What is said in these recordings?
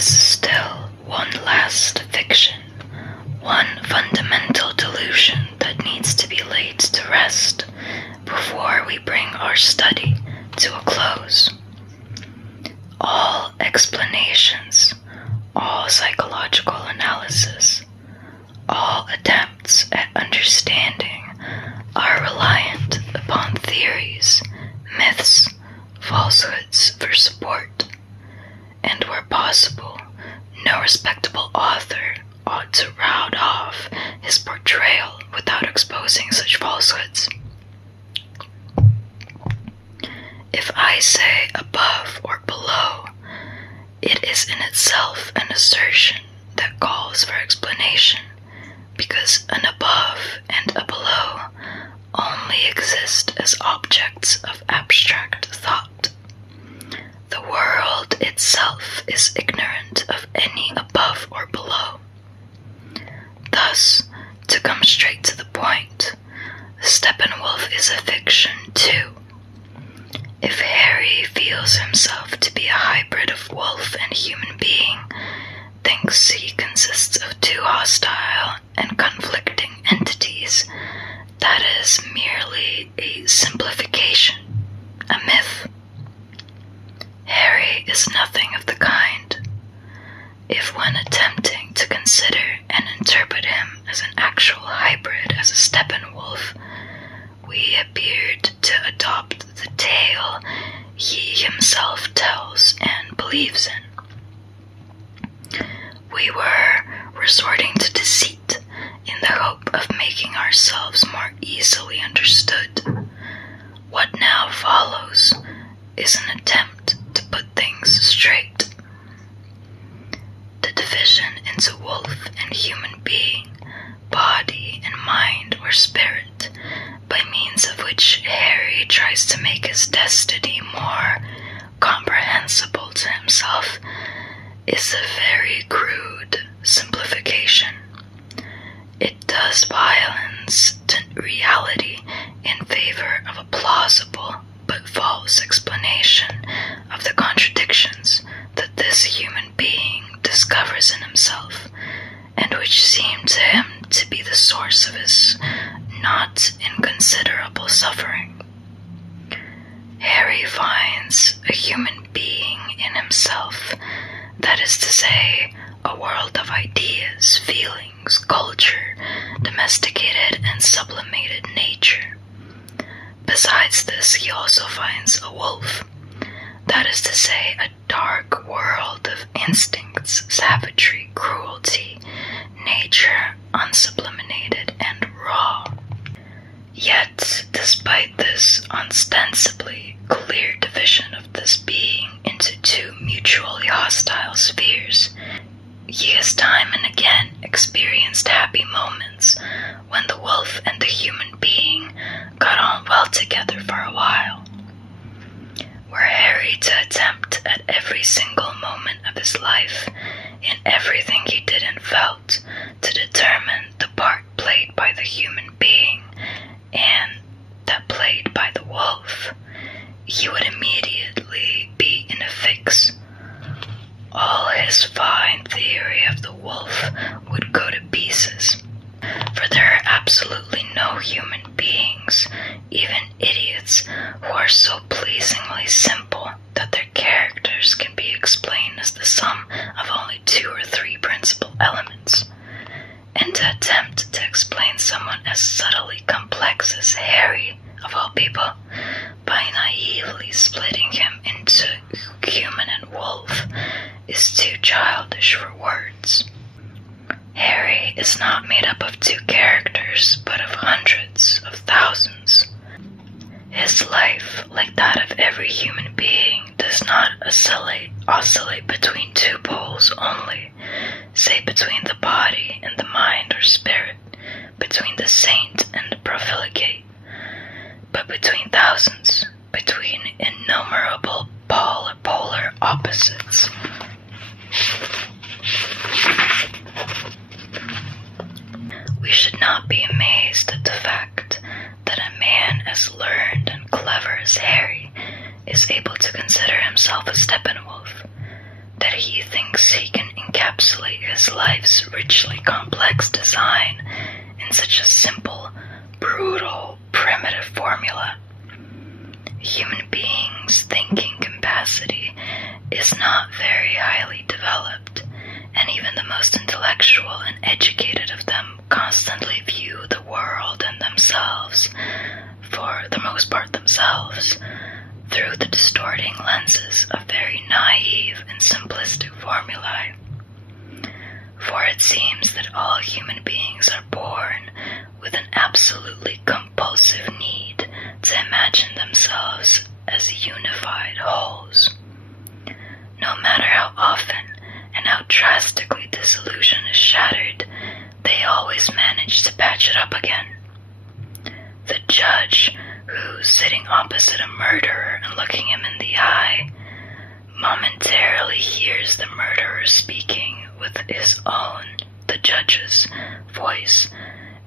is still one last fiction, one fundamental delusion that needs to be laid to rest before we bring our study to a close. All explanations, all psychological analysis, all attempts at understanding are reliant upon theories, myths, falsehoods for support, and where possible, no respectable author ought to rout off his portrayal without exposing such falsehoods. If I say above or below, it is in itself an assertion that calls for explanation, because an above and a below only exist as objects of abstract thought. The world itself is ignorant of any above or below. Thus, to come straight to the point, Steppenwolf is a fiction too. If Harry feels himself to be a hybrid of wolf and human being, thinks he consists of two hostile and conflicting entities, that is merely a simplification, a myth. Harry is nothing of the kind. If when attempting to consider and interpret him as an actual hybrid as a Steppenwolf, we appeared to adopt the tale he himself tells and believes in, we were resorting to deceit in the hope of making ourselves more easily understood. What now follows is an attempt to put things straight. The division into wolf and human being, body and mind or spirit, by means of which Harry tries to make his destiny more comprehensible to himself, is a very crude simplification. It does violence to reality in favor of a plausible but false explanation of the contradictions that this human being discovers in himself, and which seem to him to be the source of his not inconsiderable suffering. Harry finds a human being in himself, that is to say, a world of ideas, feelings, culture, domesticated and sublimated nature. Besides this, he also finds a wolf, that is to say, a dark world of instincts, savagery, cruelty, nature unsublimated and raw. Yet, despite this ostensibly clear division of this being into two mutually hostile spheres, he has time and again experienced happy moments when the wolf and the human being got on well together for a while. Were Harry to attempt at every single moment of his life, in everything he did and felt, to determine the part played by the human being and that played by the wolf, he would immediately be in a fix. All his fine theory of the wolf would go to pieces, for there are absolutely no human beings, even idiots, who are so pleasingly simple that their characters can be explained as the sum of only 2 or 3 principal elements. And to attempt to explain someone as subtly complex as Harry, of all people, by naively splitting him into human and wolf, is too childish for words. Harry is not made up of 2 characters, but of hundreds of thousands. His life, like that of every human being, does not oscillate between 2 poles only, say between the body and the mind or spirit, between the saint and the profligate, but between thousands, between innumerable polar opposites. We should not be amazed at the fact that a man as learned and clever as Harry is able to consider himself a Steppenwolf, that he thinks he can encapsulate his life's richly complex design in such a simple, brutal, primitive formula. Human beings' thinking capacity is not very highly developed, and even the most intellectual and educated of them constantly view the world and themselves, for the most part themselves, through the distorting lenses of very naive and simplistic formulae. For it seems that all human beings are born with an absolutely compulsive need to imagine themselves as unified wholes. No matter how often and how drastically this illusion is shattered, they always manage to patch it up again. The judge, who, sitting opposite a murderer and looking him in the eye, momentarily hears the murderer speaking with his own, the judge's, voice,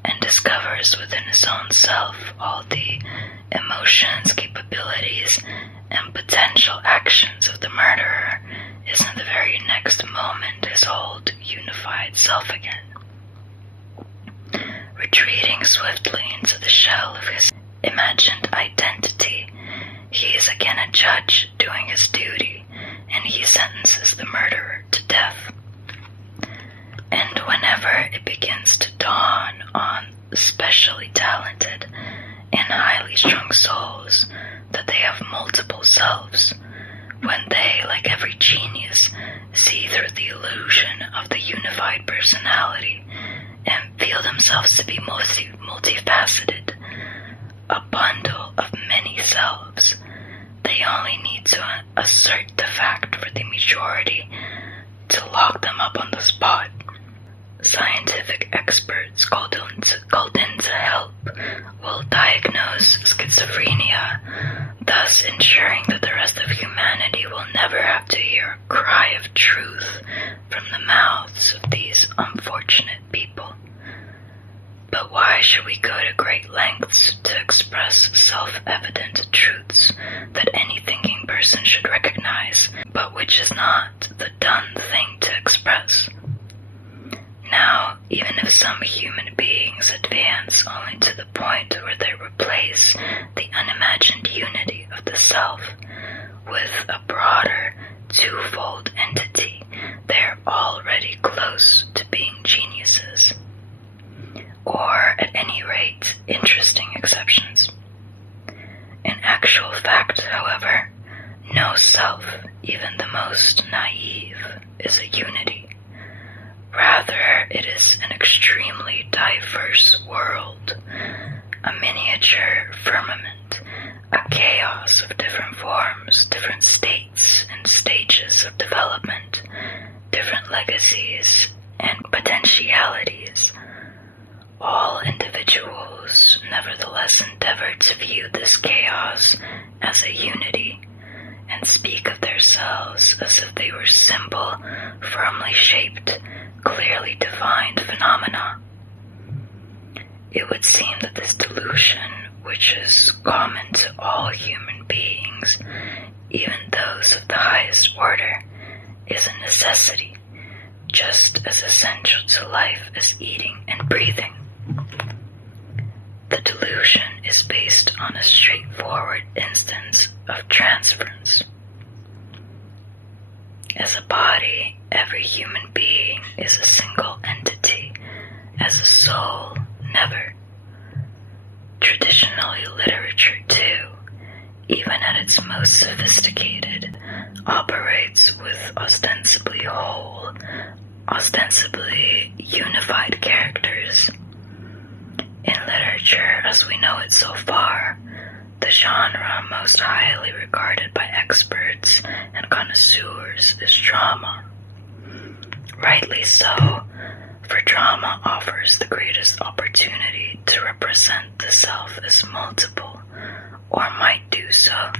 and discovers within his own self all the emotions, capabilities, and potential actions of the murderer, is in the very next moment his old unified self again. Retreating swiftly into the shell of his imagined identity, he is again a judge doing his duty, and he sentences the murderer to death. And whenever it begins to dawn on especially talented and highly strung souls that they have multiple selves, when they, like every genius, see through the illusion of the unified personality and feel themselves to be multifaceted, a bundle of many selves, they only need to assert the fact for the majority to lock them up on the spot. Scientific experts called in to help will diagnose schizophrenia, thus ensuring that the rest of humanity will never have to hear a cry of truth from the mouths of these unfortunate people. But why should we go to great lengths to express self-evident truths that any thinking person should recognize, but which is not the done thing to express? Now, even if some human beings advance only to the point where they replace the unimagined unity of the self with a broader, twofold entity, they are already close to being geniuses. Or, at any rate, interesting exceptions. In actual fact, however, no self, even the most naive, is a unity. Rather, it is an extremely diverse world, a miniature firmament, a chaos of different forms, different states and stages of development, different legacies and potentialities. All individuals nevertheless endeavor to view this chaos as a unity, and speak of themselves as if they were simple, firmly shaped, clearly defined phenomena. It would seem that this delusion, which is common to all human beings, even those of the highest order, is a necessity, just as essential to life as eating and breathing. The delusion is based on a straightforward instance of transference. As a body, every human being is a single entity. As a soul, never. Traditionally, literature, too, even at its most sophisticated, operates with ostensibly whole, ostensibly unified characters. In literature, as we know it so far, the genre most highly regarded by experts and connoisseurs is drama. Rightly so, for drama offers the greatest opportunity to represent the self as multiple, or might do so,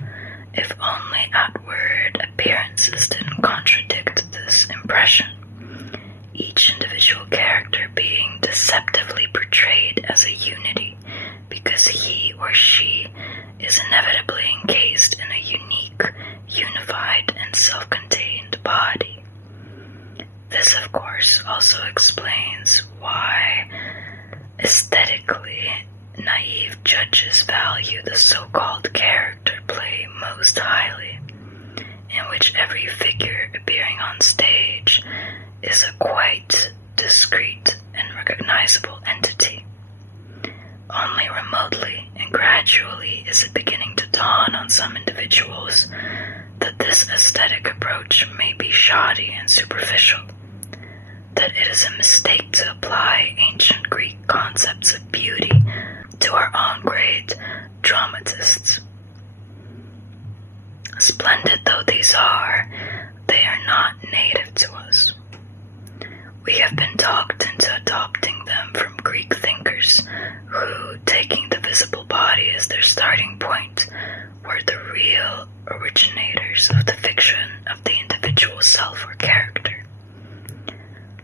if only outward appearances didn't contradict this impression, each individual character being deceptively portrayed as a unity, because he or she is inevitably encased in a unique, unified, and self-contained body. This, of course, also explains why aesthetically naive judges value the so-called character play most highly, in which every figure appearing on stage is a quite discrete and recognizable entity. Only remotely and gradually is it beginning to dawn on some individuals that this aesthetic approach may be shoddy and superficial, that it is a mistake to apply ancient Greek concepts of beauty to our own great dramatists. Splendid though these are, they are not native to us. We have been talked into adopting them from Greek thinkers who, taking the visible body as their starting point, were the real originators of the fiction of the individual self or character.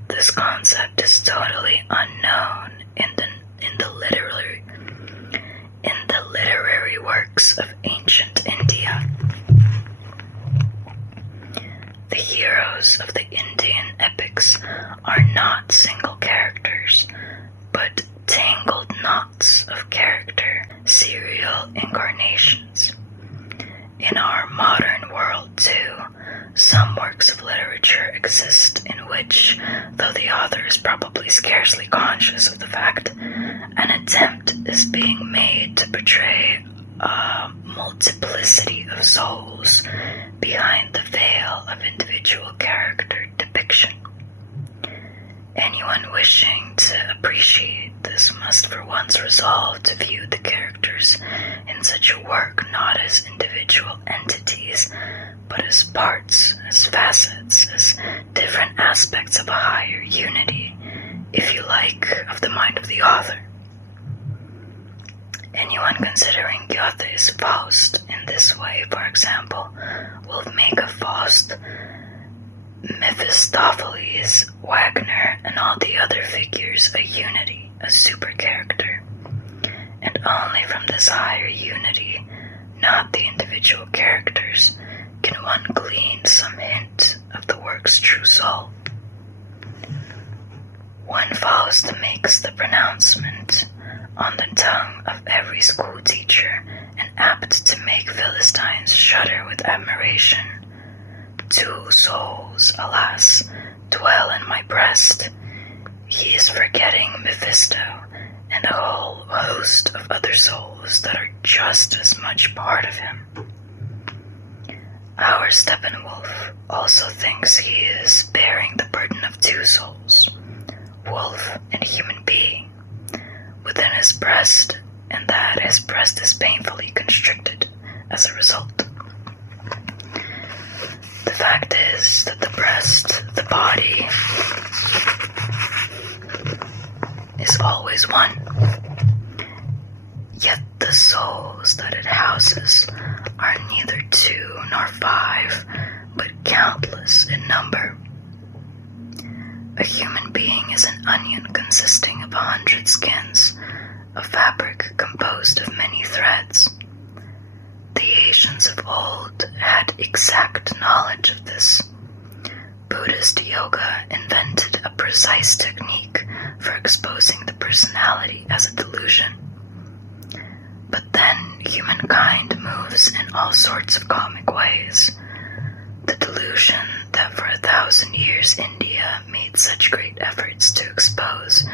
This concept is totally unknown in the literary works of ancient India. The heroes of the Indian epics are not single characters, but tangled knots of character, serial incarnations. In our modern world, too, some works of literature exist in which, though the author is probably scarcely conscious of the fact, an attempt is being made to portray a multiplicity of souls behind the veil of individual character depiction. Anyone wishing to appreciate this must for once resolve to view the characters in such a work not as individual entities, but as parts, as facets, as different aspects of a higher unity, if you like, of the mind of the author. Anyone considering Goethe's Faust in this way, for example, will make of Faust, Mephistopheles, Wagner, and all the other figures a unity, a super character. And only from this higher unity, not the individual characters, can one glean some hint of the work's true soul. When Faust makes the pronouncement on the tongue of every school teacher and apt to make Philistines shudder with admiration, "Two souls, alas, dwell in my breast," he is forgetting Mephisto and a whole host of other souls that are just as much part of him. Our Steppenwolf also thinks he is bearing the burden of two souls, wolf and human being, within his breast, and that his breast is painfully constricted as a result. The fact is that the breast, the body, is always one, yet the souls that it houses are neither 2 nor 5, but countless in number. A human being is an onion consisting of 100 skins, a fabric composed of many threads. The Asians of old had exact knowledge of this. Buddhist yoga invented a precise technique for exposing the personality as a delusion. But then humankind moves in all sorts of comic ways. The delusion that for 1,000 years India made such great efforts to expose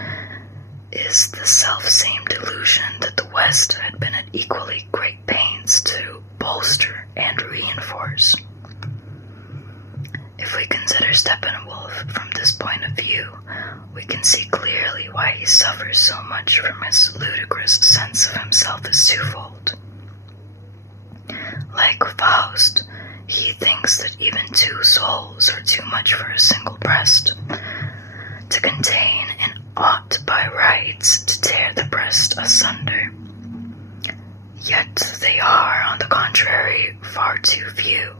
is the self-same delusion that the West had been at equally great pains to bolster and reinforce. If we consider Steppenwolf from this point of view, we can see clearly why he suffers so much from his ludicrous sense of himself as twofold. Like Faust, he thinks that even 2 souls are too much for a single breast. To contain and ought by rights to tear the breast asunder. Yet they are, on the contrary, far too few,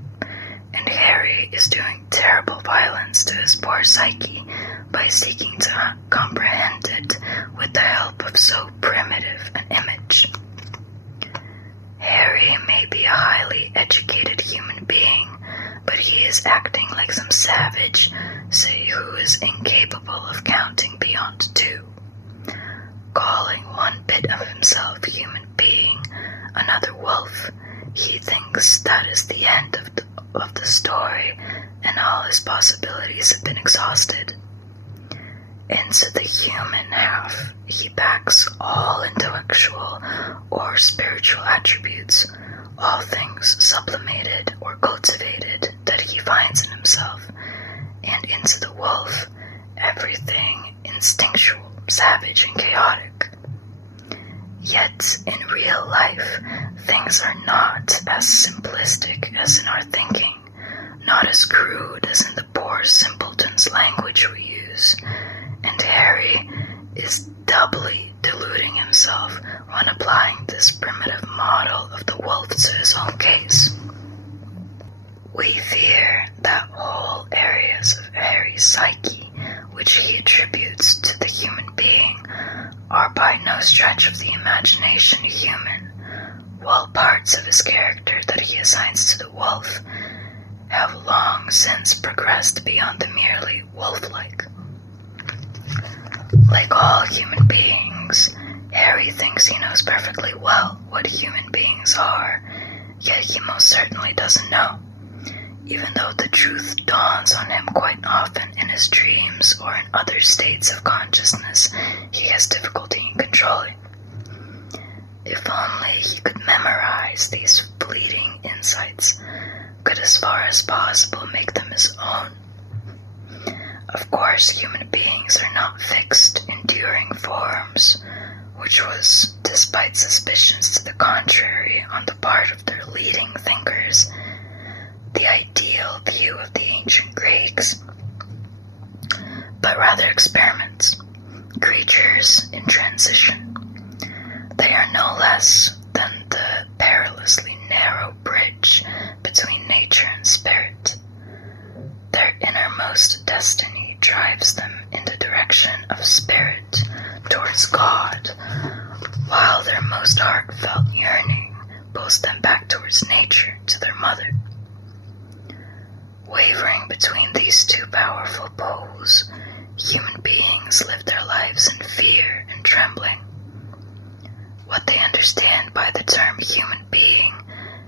and Harry is doing terrible violence to his poor psyche by seeking to comprehend it with the help of so primitive an image. Harry may be a highly educated human being, but he is acting like some savage, say, who is incapable of counting beyond 2. Calling one bit of himself human being, another wolf, he thinks that is the end of the story, and all his possibilities have been exhausted. Into the human half, he packs all intellectual or spiritual attributes, all things sublimated or cultivated that he finds in himself, and into the wolf, everything instinctual, savage, and chaotic. Yet, in real life, things are not as simplistic as in our thinking, not as crude as in the poor simpleton's language we use, and Harry is doubly deluding himself when applying this primitive model of the wolf to his own case. We fear that whole areas of Harry's psyche, which he attributes to the human being, are by no stretch of the imagination human, while parts of his character that he assigns to the wolf have long since progressed beyond the merely wolf-like. Like all human beings, Harry thinks he knows perfectly well what human beings are, yet he most certainly doesn't know, even though the truth dawns on him quite often in his dreams or in other states of consciousness he has difficulty in controlling. If only he could memorize these fleeting insights, could as far as possible make them his own. Of course, human beings are not fixed, enduring forms, which was, despite suspicions to the contrary on the part of their leading thinkers, the ideal view of the ancient Greeks, but rather experiments, creatures in transition. They are no less than the perilously narrow bridge between nature and spirit. Their innermost destiny drives them in the direction of spirit towards God, while their most heartfelt yearning pulls them back towards nature, to their mother. Wavering between these two powerful poles, human beings live their lives in fear and trembling. What they understand by the term human being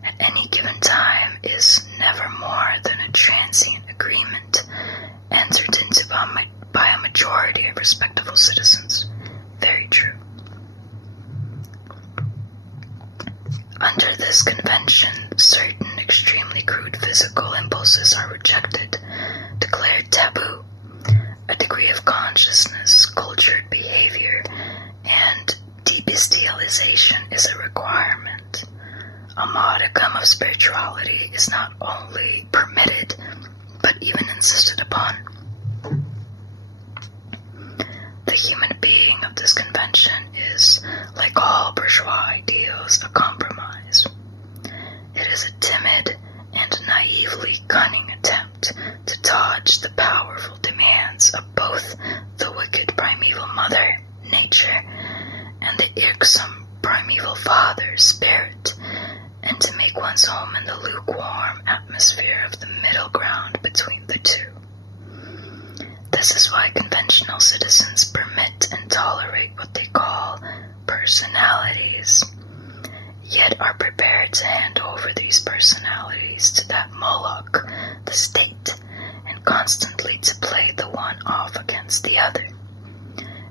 at any given time is never more than a transient agreement entered into by a majority of respectable citizens. Very true. Under this convention, certain extremely crude physical impulses are rejected, declared taboo. A degree of consciousness, cultured behavior, and debestialization is a requirement. A modicum of spirituality is not only permitted, but even insisted upon. The human being of this convention is, like all bourgeois ideals, a compromise. It is a timid and naively cunning attempt to dodge the powerful demands of both the wicked primeval mother, nature, and the irksome primeval father, spirit, and to make one's home in the lukewarm atmosphere of the middle ground between the two. This is why conventional citizens permit and tolerate what they call personalities, yet are prepared to hand over these personalities to that Moloch, the state, and constantly to play the one off against the other.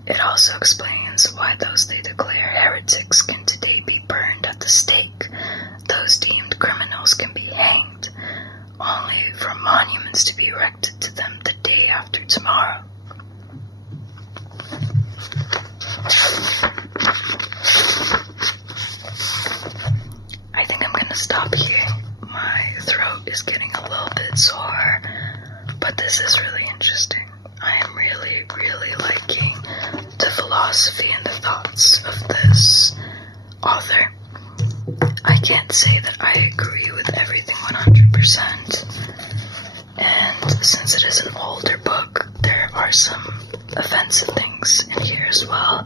It also explains why those they declare heretics can today be burned at the stake, those deemed criminals can be hanged, only for monuments to be erected to them the day after tomorrow. I think I'm going to stop here. My throat is getting a little bit sore, but this is really interesting. I am really, really liking the philosophy and the thoughts of this author. I can't say that I agree with everything 100%, and since it is an older book, there are some offensive things in here as well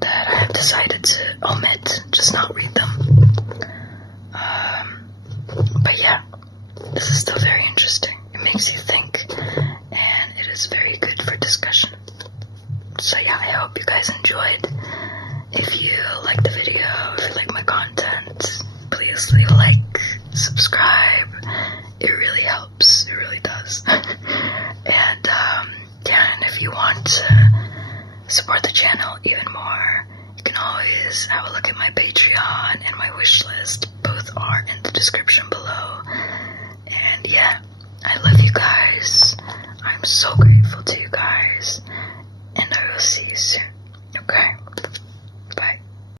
that I have decided to omit, just not read them. But yeah, this is still very interesting. makes you think, and it is very good for discussion. So yeah, I hope you guys enjoyed. If you like the video, if you like my content, please leave a like, subscribe. It really helps. It really does. And yeah, and if you want to support the channel even more, you can always have a look at my Patreon and